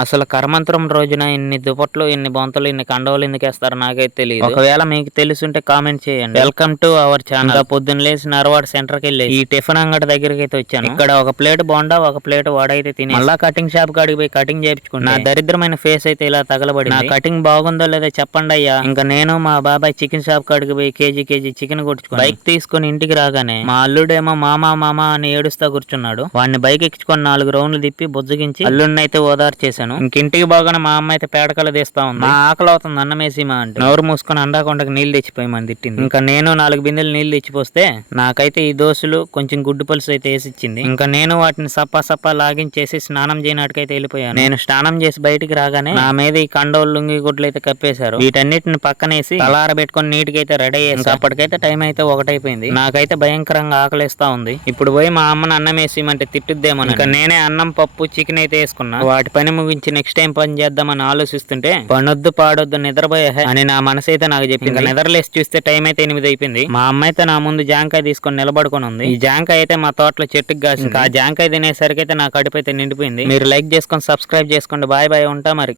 అసలు కర్మంతరం రోజున ఇన్ని దుప్పట్లు, ఇన్ని బొంతలు, ఇన్ని కండవలు ఎందుకేస్తారో నాకైతే తెలియదు. ఒకవేళ మీకు తెలుసుంటే కామెంట్ చేయండి. Welcome to our channel. పొద్దున్న లేసి నరవాడ సెంటర్ కి వెళ్ళి ఈ టిఫిన్ అంగడి దగ్గరికి అయితే వచ్చాను. ఇక్కడ ఒక ప్లేట్ బోండా, ఒక ప్లేట్ వడ అయితే తిని మళ్ళా కటింగ్ షాప్ కాడికి పోయి కటింగ్ చేయించుకుని నా దరిద్రమైన ఫేస్ అయితే ఇలా తగలబడి, నా కటింగ్ బాగుందో లేదో చెప్పండి అయ్యా. ఇంకా నేను మా బాబాయ్ చికెన్ షాప్ కాడికి పోయి కేజీ చికెన్ కొట్టుకుని బైక్ తీసుకుని ఇంటికి రాగానే మా అల్లుడేమో మామా అని ఏడుస్తా కూర్చున్నాడు. వాడిని బైక్ ఎక్కించుకొని 4 రౌండ్లు తిప్పి బుజ్జగించి అల్లుడిని అయితే ఓదార్చేశాను. ఇంకింటికి బాగానే మా అమ్మ అయితే పేడకలు తీస్తా ఉంది. మా ఆకలి అవుతుంది అన్నమేసి మా అంటే నోరు మూసుకొని అండాకొండకి నీళ్లు తెచ్చిపోయమని తిట్టింది. ఇంకా నేను 4 బిందెలు నీళ్లు తెచ్చిపోస్తే నాకైతే ఈ దోశలు కొంచెం గుడ్డు పులుసు అయితే వేసిచ్చింది. ఇంకా నేను వాటిని సప్పా లాగించేసి స్నానం చేయనాటికైతే వెళ్ళిపోయాను. నేను స్నానం చేసి బయటికి రాగానే నా మీద ఈ కండోలు లుంగి గుడ్లు అయితే కప్పేశారు. వీటన్నిటిని పక్కనేసి తలార పెట్టుకుని నీటికి అయితే రెడీ అయ్యేసి అప్పటికైతే టైం అయితే 1 అయిపోయింది. నాకైతే భయంకరంగా ఆకలిస్తా ఉంది. ఇప్పుడు పోయి మా అమ్మని అన్నం వేసేయమంటే తిట్టుద్దేమో. ఇంకా నేనే అన్నం పప్పు చికెన్ అయితే వేసుకున్నా. వాటి పని ముగించి నెక్స్ట్ టైం పని చేద్దామని ఆలోచిస్తుంటే పనొద్దు పాడొద్దు నిద్రపోయే అని నా మనసు అయితే నాకు చెప్పింది. నిద్రలేసి చూస్తే టైం అయితే 8 అయిపోయింది. మా అమ్మ అయితే నా ముందు జాంకాయ తీసుకొని నిలబడుకొని ఉంది. ఈ జాంకాయ అయితే మా తోటలో చెట్టుకి కాసింది. ఆ జాంకాయ తినేసరికి అయితే నా కడుపు అయితే నిండిపోయింది. మీరు లైక్ చేసుకొని సబ్స్క్రైబ్ చేసుకోండి. బాయ్ ఉంటా మరి.